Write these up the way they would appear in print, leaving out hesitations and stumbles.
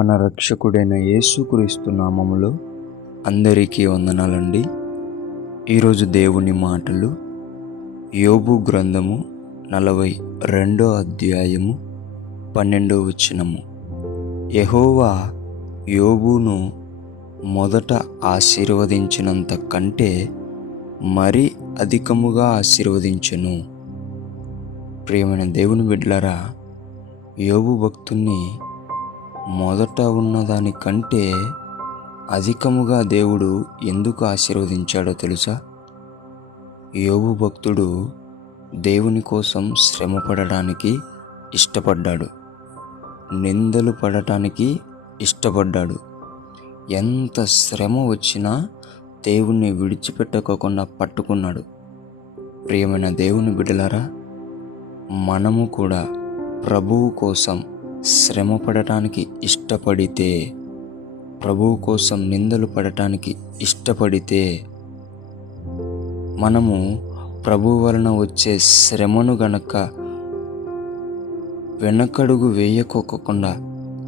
మన రక్షకుడైన యేసుక్రీస్తు నామములో అందరికీ వందనాలండి. ఈరోజు దేవుని మాటలు యోబు గ్రంథము 42వ అధ్యాయము 12వ వచనము. యెహోవా యోబును మొదట ఆశీర్వదించినంత కంటే మరి అధికముగా ఆశీర్వదించెను. ప్రియమైన దేవుని బిడ్డలారా, యోబు భక్తుణ్ణి మొదట ఉన్నదానికంటే అధికముగా దేవుడు ఎందుకు ఆశీర్వదించాడో తెలుసా? యోబు భక్తుడు దేవుని కోసం శ్రమ పడడానికి ఇష్టపడ్డాడు, నిందలు పడటానికి ఇష్టపడ్డాడు. ఎంత శ్రమ వచ్చినా దేవుణ్ణి విడిచిపెట్టుకోకుండా పట్టుకున్నాడు. ప్రియమైన దేవుని బిడ్డలారా, మనము కూడా ప్రభువు కోసం శ్రమ పడటానికి ఇష్టపడితే, ప్రభువు కోసం నిందలు పడటానికి ఇష్టపడితే, మనము ప్రభువు వలన వచ్చే శ్రమను గనక వెనకడుగు వేయకోకుండా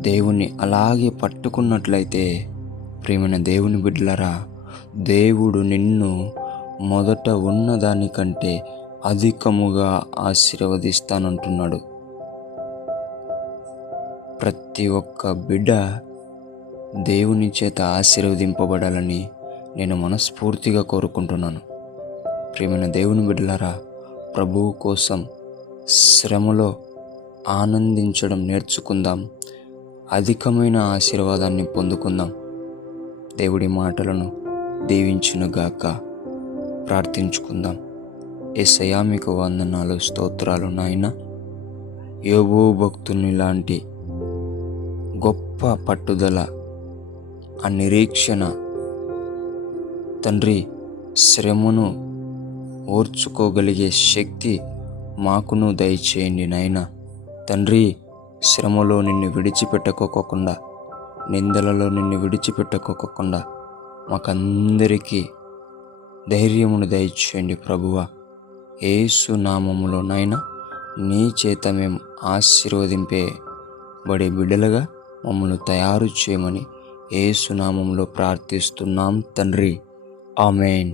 దేవుణ్ణి అలాగే పట్టుకున్నట్లయితే, ప్రియమైన దేవుని బిడ్డలారా, దేవుడు నిన్ను మొదట ఉన్నదానికంటే అధికముగా ఆశీర్వదిస్తానంటున్నాడు. ప్రతి ఒక్క బిడ్డ దేవుని చేత ఆశీర్వదింపబడాలని నేను మనస్ఫూర్తిగా కోరుకుంటున్నాను. ప్రియమైన దేవుని బిడ్డలారా, ప్రభువు కోసం శ్రమలో ఆనందించడం నేర్చుకుందాం. అధికమైన ఆశీర్వాదాన్ని పొందుకుందాం. దేవుడి మాటలను దీవించునుగాక. ప్రార్థించుకుందాం. యేసయ్యా, మీకు వందనాలు, స్తోత్రాలు నాయన. యోబు భక్తుని లాంటి గొప్ప పట్టుదల, ఆ నిరీక్షణ తండ్రి, శ్రమను ఓర్చుకోగలిగే శక్తి మాకును దయచేయండి నాయన. తండ్రి, శ్రమలో నిన్ను విడిచిపెట్టుకోకుండా, నిందలలో నిన్ను విడిచిపెట్టుకోకుండా మాకందరికీ ధైర్యమును దయచేయండి ప్రభువా. యేసు నామములో నాయన, నీ చేత మేము ఆశీర్వదింపబడే బిడ్డలుగా మమ్మల్ని తయారు చేయమని యేసు నామములో ప్రార్థిస్తున్నాం తండ్రి. ఆమేన్.